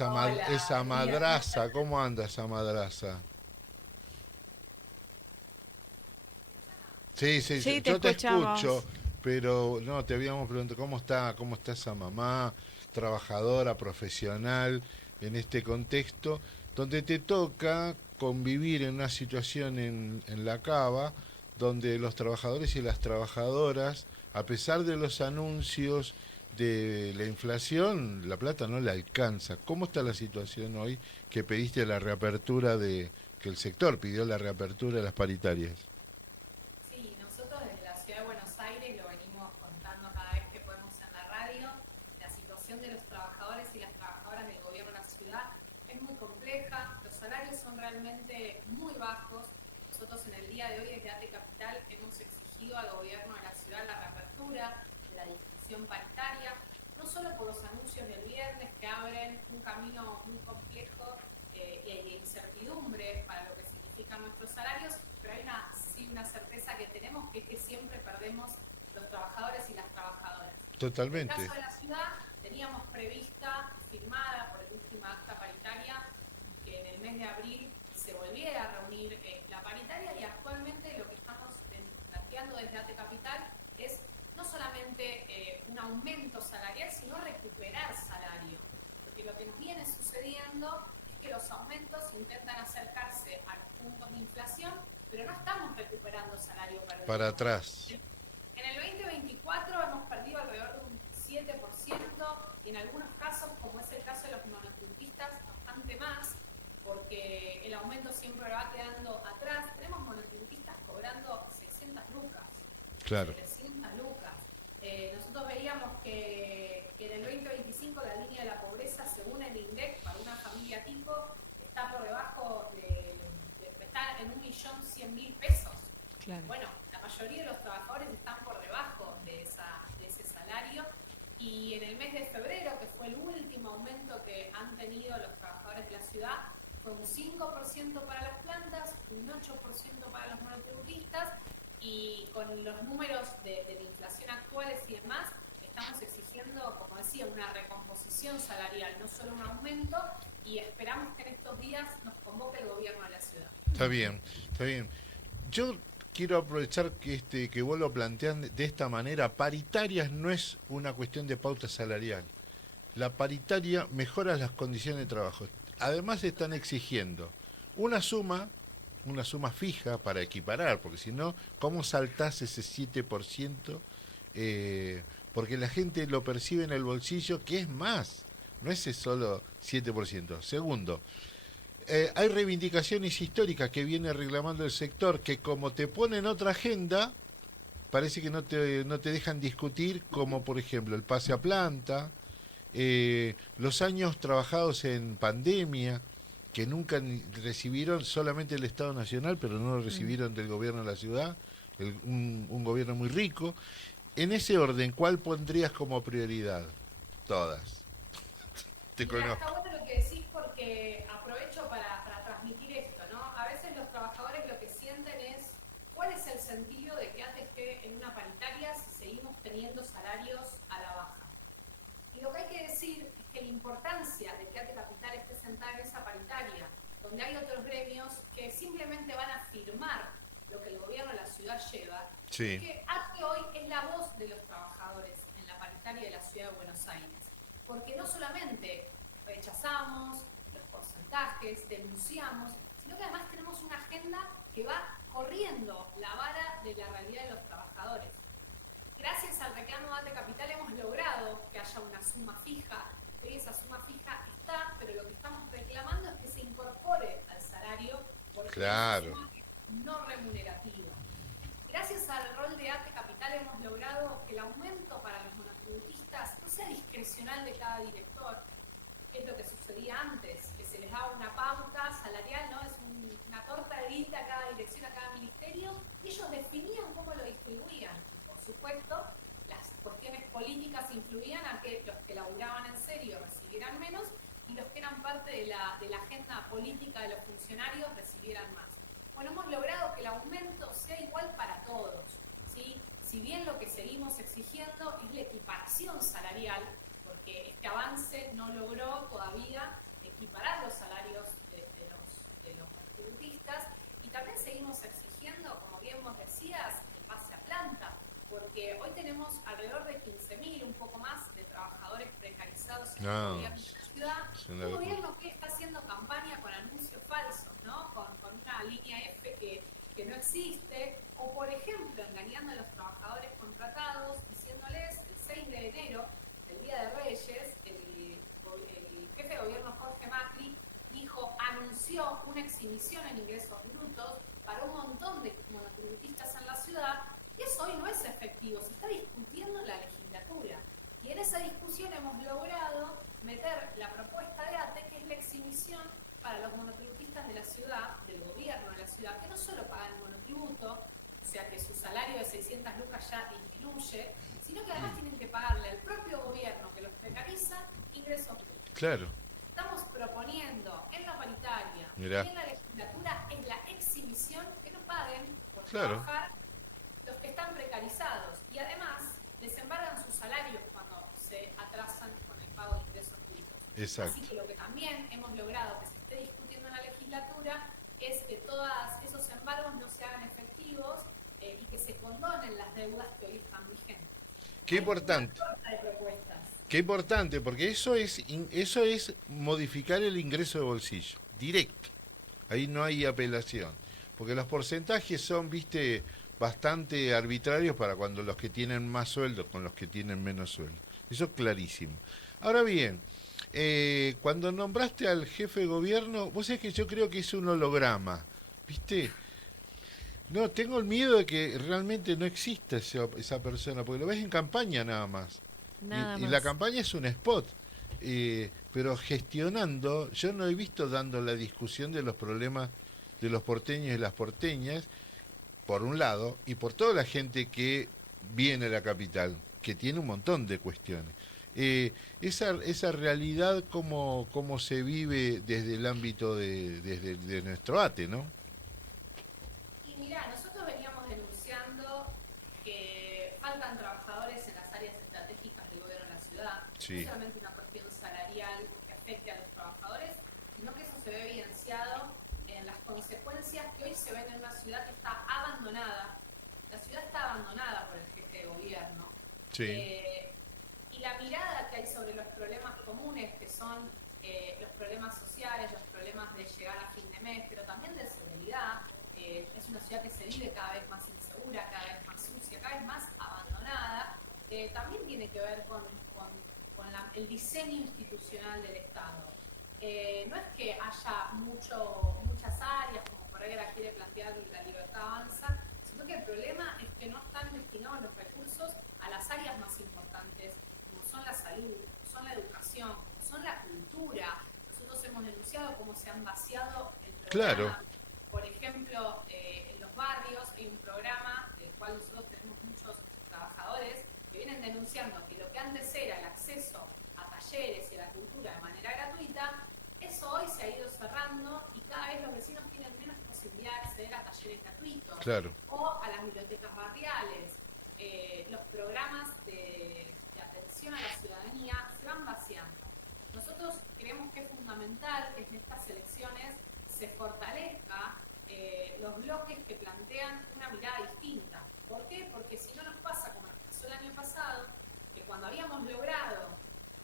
Hola, Esa buen día, ¿cómo madraza, estás? ¿cómo anda esa madraza? Sí, sí, Sí, te yo te escucho, escuchamos. pero no, te habíamos preguntado cómo está esa mamá, trabajadora, profesional, en este contexto, donde te toca convivir en una situación en la cava, donde los trabajadores y las trabajadoras, a pesar de los anuncios de la inflación, la plata no le alcanza. ¿Cómo está la situación hoy que pediste la reapertura que el sector pidió la reapertura de las paritarias? Sí, nosotros desde la Ciudad de Buenos Aires lo venimos contando cada vez que podemos en la radio. La situación de los trabajadores y las trabajadoras del gobierno de la ciudad es muy compleja, los salarios son realmente muy bajos. Nosotros en el día de hoy desde ATE Capital hemos exigido al gobierno de la ciudad la reapertura de la discusión paritaria, no solo por los anuncios del viernes que abren un camino muy complejo y de incertidumbre para lo que significan nuestros salarios, pero hay sí una certeza que tenemos, que es que siempre perdemos los trabajadores y las trabajadoras. En el Totalmente. caso de la ciudad, teníamos prevista, firmada por el última acta paritaria, que en el mes de abril se volviera a reunir la paritaria, y actualmente lo que estamos planteando desde ATE Capital es no solamente un aumento salarial, sino recuperar salario. Porque lo que nos viene sucediendo es que los aumentos intentan acercarse a los puntos de inflación, pero no estamos recuperando salario Para perdido. atrás. En el 2024 hemos perdido alrededor de un 7% y en algunos casos, como es el caso de los monotributistas, bastante más, porque el aumento siempre va quedando atrás. Tenemos monotributistas cobrando 600 lucas, Claro. 700 lucas. Nosotros veíamos que en el 2025 la línea de la pobreza, según el INDEC, para una familia tipo, está por debajo está en 1.100.000 pesos. Claro. Bueno, la mayoría de los trabajadores están por debajo de ese salario, y en el mes de febrero, que fue el último aumento que han tenido los trabajadores de la ciudad, fue un 5% para las plantas, un 8% para los monotributistas, y con los números de la inflación actuales y demás, estamos exigiendo, como decía, una recomposición salarial, no solo un aumento, y esperamos que en estos días nos convoque el gobierno de la ciudad. Está bien, está bien. Yo quiero aprovechar que vos lo plantean de esta manera. Paritarias no es una cuestión de pauta salarial. La paritaria mejora las condiciones de trabajo. Además están exigiendo una suma, una suma fija para equiparar, porque si no, ¿cómo saltás ese 7%? Eh, Porque la gente lo percibe en el bolsillo, que es más, no es ese solo 7%. Segundo, hay reivindicaciones históricas que viene reclamando el sector, que como te ponen otra agenda, parece que no te dejan discutir, como por ejemplo el pase a planta, los años trabajados en pandemia, que nunca recibieron solamente el Estado Nacional, pero no lo Mm. recibieron del gobierno de la ciudad, un gobierno muy rico. En ese orden, ¿cuál pondrías como prioridad? Todas. Te Mira, está conozco. bueno lo que decís, porque aprovecho para transmitir esto, ¿no? A veces los trabajadores lo que sienten es cuál es el sentido de que ATE esté en una paritaria si seguimos teniendo salarios a la baja. Y lo que hay que decir es que la importancia de que ATE Capital esté sentada en esa paritaria, donde hay otros gremios que simplemente van a firmar lo que el gobierno de la ciudad lleva, es Sí, que ATE hoy es la voz de los trabajadores en la paritaria de la ciudad de Buenos Aires. Porque no solamente rechazamos los porcentajes, denunciamos, sino que además tenemos una agenda que va corriendo la vara de la realidad de los trabajadores. Gracias al reclamo de ATE Capital hemos logrado que haya una suma fija. Hoy esa suma fija está, pero lo que estamos reclamando es que se incorpore al salario, porque esa claro. suma es no remunerativa. Gracias al rol de ATE Capital hemos logrado que el aumento para los monotributistas no sea discrecional de cada director, que es lo que sucedía antes, que se les daba una pauta salarial, ¿no? Es una torta de guita a cada dirección, a cada ministerio, y ellos definían cómo lo distribuían. Y por supuesto, las cuestiones políticas influían a que los que laburaban en serio recibieran menos y los que eran parte de la agenda política de los funcionarios recibieran más. Bueno, hemos logrado que el aumento sea igual para todos, ¿sí? Si bien lo que seguimos exigiendo es la equiparación salarial, porque este avance no logró todavía vos decías, el pase a planta, porque hoy tenemos alrededor de 15.000, un poco más, de trabajadores precarizados en el gobierno de la ciudad. Un gobierno que está haciendo campaña con anuncios falsos, ¿no? Con una línea F que no existe, o por ejemplo, engañando a los trabajadores contratados, diciéndoles el 6 de enero, el Día de Reyes, el jefe de gobierno Jorge Macri anunció una exhibición en ingresos brutos para un montón de monotributistas en la ciudad, y eso hoy no es efectivo, se está discutiendo en la legislatura. Y en esa discusión hemos logrado meter la propuesta de ATE, que es la exhibición para los monotributistas de la ciudad, del gobierno de la ciudad, que no solo pagan monotributo, o sea que su salario de 600 lucas ya disminuye, sino que además tienen que pagarle al propio gobierno que los precariza ingresos brutos. Claro. Estamos proponiendo en la paritaria y en la legislatura es la exhibición que no paguen por trabajar los que están precarizados, y además les embargan sus salarios cuando se atrasan con el pago de ingresos brutos. Exacto. Así que lo que también hemos logrado que se esté discutiendo en la legislatura es que todos esos embargos no se hagan efectivos y que se condonen las deudas que hoy están vigentes. Qué importante. Qué importante, porque eso es modificar el ingreso de bolsillo, directo. Ahí no hay apelación. Porque los porcentajes son, viste, bastante arbitrarios para cuando los que tienen más sueldo con los que tienen menos sueldo. Eso es clarísimo. Ahora bien, cuando nombraste al jefe de gobierno, vos sabés que yo creo que es un holograma, ¿viste? No, tengo el miedo de que realmente no exista esa persona, porque lo ves en campaña nada más. Y la campaña es un spot, pero gestionando, yo no he visto dando la discusión de los problemas de los porteños y las porteñas, por un lado, y por toda la gente que viene a la capital, que tiene un montón de cuestiones. Esa realidad, cómo se vive desde el ámbito de nuestro ATE, ¿no? Y mirá, nosotros veníamos denunciando que faltan trabajadores en las áreas estratégicas del gobierno de la ciudad. Sí. No solamente una cuestión salarial que afecte a los trabajadores, sino que eso se ve evidenciado en las consecuencias que hoy se ven en una ciudad que está abandonada. La ciudad está abandonada por el jefe de gobierno. Sí. Y la mirada que hay sobre los problemas comunes, que son los problemas sociales, los problemas de llegar a fin de mes, pero también de seguridad. Es una ciudad que se vive cada vez más insegura, cada vez más sucia, cada vez más abandonada. También tiene que ver con el diseño institucional del Estado. No es que haya muchas áreas, como Correa quiere plantear la Libertad Avanza, sino que el problema es que no están destinados los recursos a las áreas más importantes, como son la salud, como son la educación, como son la cultura. Nosotros hemos denunciado cómo se han vaciado el programa. Claro. Por ejemplo, en los barrios hay un programa del cual nosotros tenemos muchos trabajadores que vienen denunciando que lo que antes era el acceso a talleres y a la cultura de manera gratuita, eso hoy se ha ido cerrando y cada vez los vecinos tienen menos posibilidad de acceder a talleres gratuitos. Claro. O a las bibliotecas barriales. Los programas de atención a la ciudadanía se van vaciando. Nosotros creemos que es fundamental que en estas elecciones se fortalezca los bloques que plantean una mirada distinta. ¿Por qué? Porque si no nos pasa como nos pasó el año pasado, que cuando habíamos logrado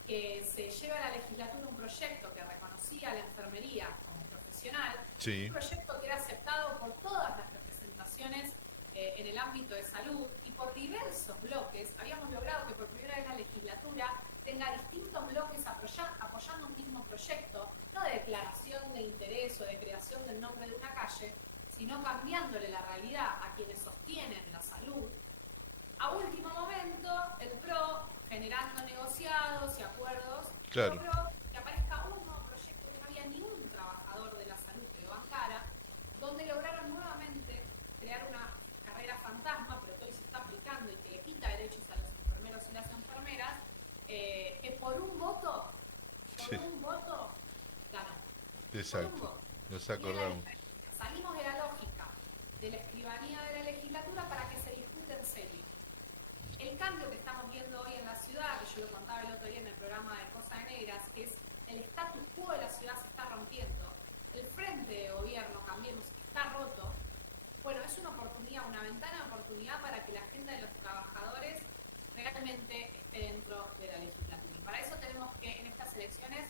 que se lleve a la legislatura un proyecto que reconocía a la enfermería como profesional, Sí. un proyecto que era aceptado por todas las representaciones en el ámbito de salud y por diversos bloques, habíamos logrado que por primera vez la legislatura tenga distintos bloques apoyando un mismo proyecto, no de declaración de interés o de creación del nombre de una calle, sino cambiándole la realidad a quienes sostienen la salud. A último momento, el PRO, generando negociados y acuerdos, Claro. logró que aparezca un nuevo proyecto que no había ni un trabajador de la salud que lo bancara, donde lograron nuevamente crear una carrera fantasma, pero que hoy se está aplicando y que le quita derechos a los enfermeros y las enfermeras, que por un voto ganó. Exacto. Por un voto. Nos acordamos. Salimos de la lógica de la escribanía de la legislatura para que se discute en serio. El cambio que estamos viendo hoy en la ciudad, que yo lo contaba el otro día en el programa de Cosa de Negras, que es el status quo de la ciudad se está rompiendo, el frente de gobierno, Cambiemos, está roto, bueno, es una oportunidad, una ventana de oportunidad para que la agenda de los trabajadores realmente esté dentro de la legislatura. Y para eso tenemos que en estas elecciones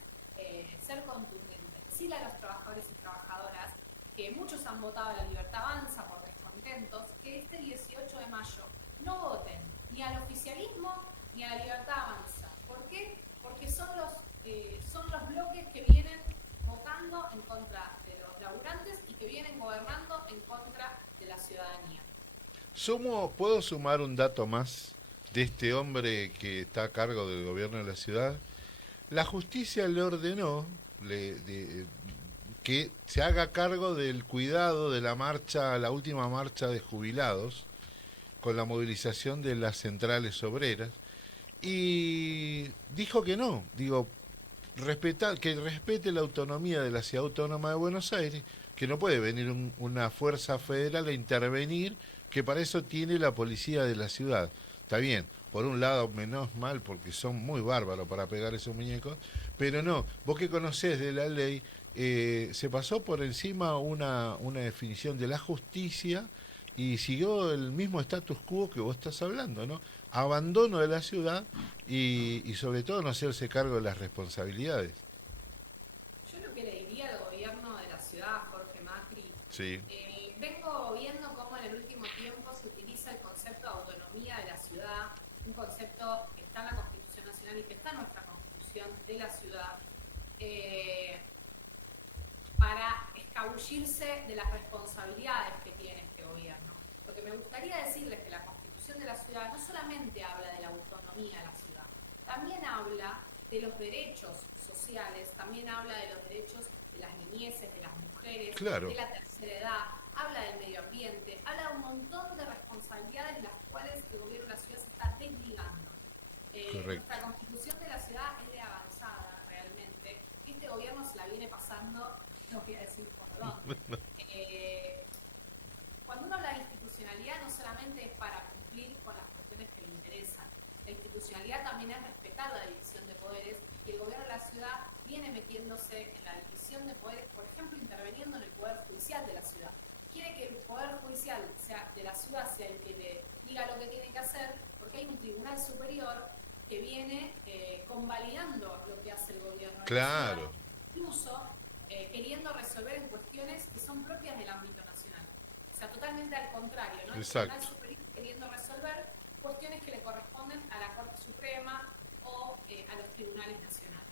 ser contundentes, decirle a los trabajadores y trabajadoras que muchos han votado a la Libertad Avanza por descontentos, que este 18 de mayo no voten ni al oficialismo ni a la Libertad Avanza. ¿Por qué? Porque son los bloques que vienen votando en contra de los laburantes y que vienen gobernando en contra de la ciudadanía. ¿Puedo sumar un dato más de este hombre que está a cargo del gobierno de la ciudad? La justicia le ordenó que se haga cargo del cuidado de la última marcha de jubilados, con la movilización de las centrales obreras, y dijo que no, que respete la autonomía de la Ciudad Autónoma de Buenos Aires, que no puede venir una fuerza federal a intervenir, que para eso tiene la policía de la ciudad. Está bien, por un lado menos mal, porque son muy bárbaros para pegar esos muñecos, pero no, vos que conocés de la ley, se pasó por encima una definición de la justicia y siguió el mismo status quo que vos estás hablando, ¿no? Abandono de la ciudad y sobre todo no hacerse cargo de las responsabilidades. Yo lo que le diría al gobierno de la ciudad, Jorge Macri, Sí. vengo viendo cómo en el último tiempo se utiliza el concepto de autonomía de la ciudad, un concepto que está en la Constitución Nacional y que está en nuestra Constitución de la ciudad, para escabullirse de las responsabilidades que tiene este gobierno. Lo que me gustaría decirles es que la Constitución de la ciudad no solamente habla de la autonomía de la ciudad, también habla de los derechos sociales, también habla de los derechos de las niñeces, de las mujeres, Claro. de la tercera edad, habla del medio ambiente, habla de un montón de responsabilidades de las cuales el gobierno de la ciudad se está desligando. Nuestra Constitución de la ciudad es de avanzada realmente, y este gobierno se la viene pasando, no voy a decir por dónde. Cuando uno habla de institucionalidad no solamente es para cumplir con las cuestiones que le interesan, la institucionalidad también es respetar la división de poderes, y el gobierno de la ciudad viene metiéndose en la división de poderes, por ejemplo, interviniendo en el poder judicial de la ciudad. Quiere que el poder judicial de la ciudad sea el que le diga lo que tiene que hacer, porque hay un tribunal superior que viene convalidando lo que hace el gobierno de la ciudad, incluso queriendo resolver en cuestiones que son propias del ámbito nacional. O sea, totalmente al contrario, ¿no? El Tribunal Superior queriendo resolver cuestiones que le corresponden a la Corte Suprema o a los tribunales nacionales.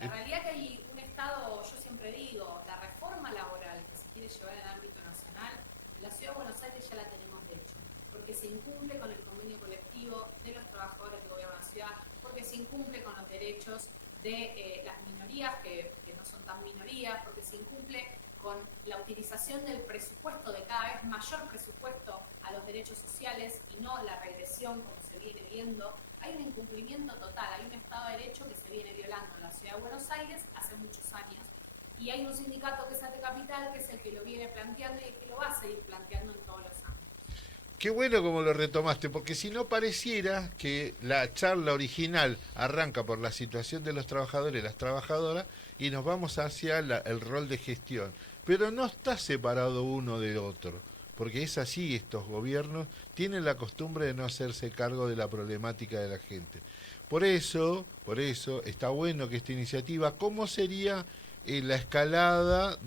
La realidad es que hay un Estado, yo siempre digo, la reforma laboral que se quiere llevar en el ámbito nacional, la Ciudad de Buenos Aires ya la tenemos de hecho, porque se incumple con el convenio colectivo de los trabajadores del gobierno de la ciudad, porque se incumple con los derechos de las minorías, que no son tan minorías, porque se incumple con la utilización del presupuesto, de cada vez mayor presupuesto a los derechos sociales y no la regresión como se viene viendo. Hay un incumplimiento total, hay un Estado de Derecho que se viene violando en la Ciudad de Buenos Aires hace muchos años, y hay un sindicato que es ATE Capital, que es el que lo viene planteando y el que lo va a seguir planteando en todos los años. Qué bueno como lo retomaste, porque si no pareciera que la charla original arranca por la situación de los trabajadores y las trabajadoras y nos vamos hacia el rol de gestión. Pero no está separado uno del otro, porque es así, estos gobiernos tienen la costumbre de no hacerse cargo de la problemática de la gente. Por eso está bueno que esta iniciativa, ¿cómo sería la escalada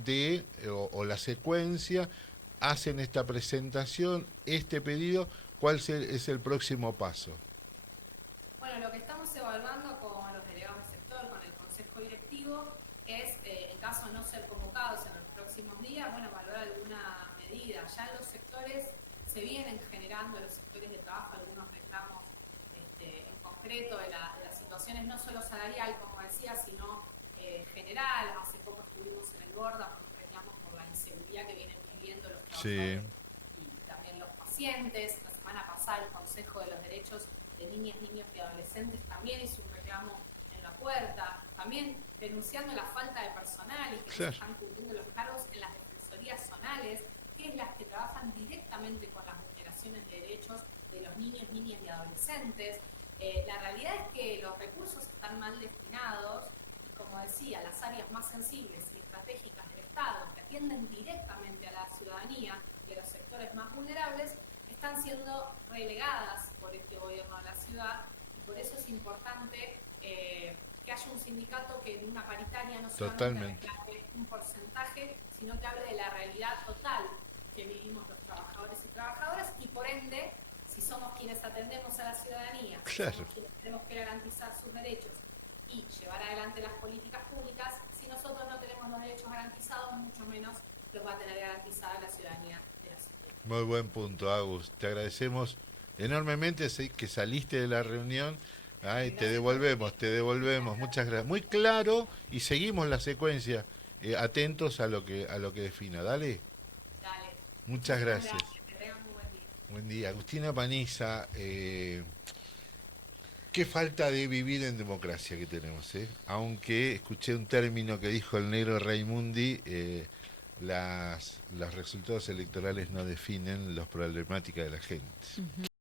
o la secuencia? Hacen esta presentación, este pedido, ¿cuál es el próximo paso? Bueno, lo que estamos evaluando con los delegados del sector, con el Consejo Directivo, es, en caso de no ser convocados en los próximos días, bueno, evaluar alguna medida. Ya en los sectores se vienen generando, los sectores de trabajo, algunos reclamos en concreto de las situaciones no solo salarial, como decía, sino general. Hace poco estuvimos en el Borda por un reclamo por la inseguridad que vienen viviendo los trabajadores y también los pacientes. La semana pasada el Consejo de los Derechos de Niñas, Niños y Adolescentes también hizo un reclamo en la puerta, también denunciando la falta de personal y que no se están cumpliendo los cargos en las defensorías zonales, que es las que trabajan directamente con las vulneraciones de derechos de los niños, niñas y adolescentes. La realidad es que los recursos están mal destinados y como decía, las áreas más sensibles y estratégicas del Estado, que atienden directamente a la ciudadanía y a los sectores más vulnerables, están siendo relegadas por este gobierno de la ciudad, y por eso es importante que haya un sindicato que en una paritaria no solamente reclame un porcentaje, sino que hable de la realidad total que vivimos los trabajadores y trabajadoras, y por ende, si somos quienes atendemos a la ciudadanía, si somos quienes tenemos que garantizar sus derechos y llevar adelante las políticas públicas, si nosotros no tenemos los derechos garantizados, mucho menos los va a tener garantizada la ciudadanía de la ciudad. Muy buen punto, Agus. Te agradecemos enormemente que saliste de la reunión. Ay, te devolvemos. Muchas gracias. Muy claro, y seguimos la secuencia, atentos a lo que defina. Dale. Dale. Muchas gracias. Que tengan muy buen día. Buen día. Agustina Paniza, qué falta de vivir en democracia que tenemos, ¿eh? Aunque escuché un término que dijo el negro Raimundi, los resultados electorales no definen las problemáticas de la gente.